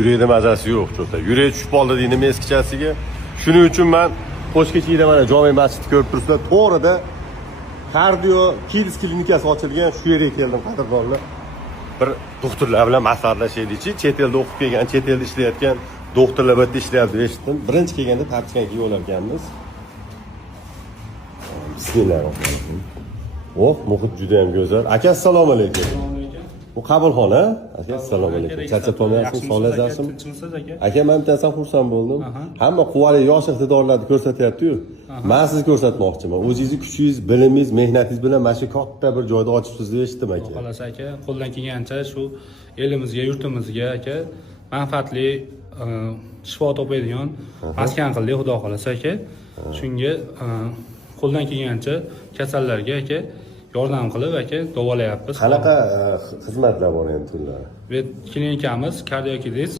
Yurakda mazasi yo'q, cho'ta. Yurak tushib qoldi deydi nima eskichasiga. Shuning uchun men Qo'shkechida mana Jome masjidni ko'rib turibsizlar, to'g'rida kardio kids klinikasi ochilgan shu yerga keldim, qadrdonlar. Bir doktorlar bilan maslahatlashaylikchi, chet elda o'qib kelgan, chet elda ishlayotgan doktorlar bitta ishlayapti deb eshitdim. Birinchi kelganda tartishgan kiyib olarkanmiz. Bismillahirrohmanirrohim. Oh, muhit juda ham go'zal. Aka, assalomu alaykum. Bu qabulxona. Aka, assalomu alaykum. Charchab qolmayapsizmi? Sog'ligingiz yaxshimi? Aka, men bittasan xursand bo'ldim. Hamma quvali yosh iqtidorlarni ko'rsatyapti-yu. Men sizni ko'rsatmoqchiman. O'zingizni kuchingiz, bilimingiz, mehnatingiz bilan mana shu katta bir joyda ochibsiz deb eshitdim aka. Xolos aka, qo'ldan kelgancha shu elimizga, yurtimizga aka manfaatli shifo topadigan maskan qildik, xudo xolasa aka. Shunga qo'ldan kelgancha kasallarga aka yordam qilib aka davolayapmiz. Qanaqa xizmatlar bor endi tunlar? Klinikamiz Cardiac Kids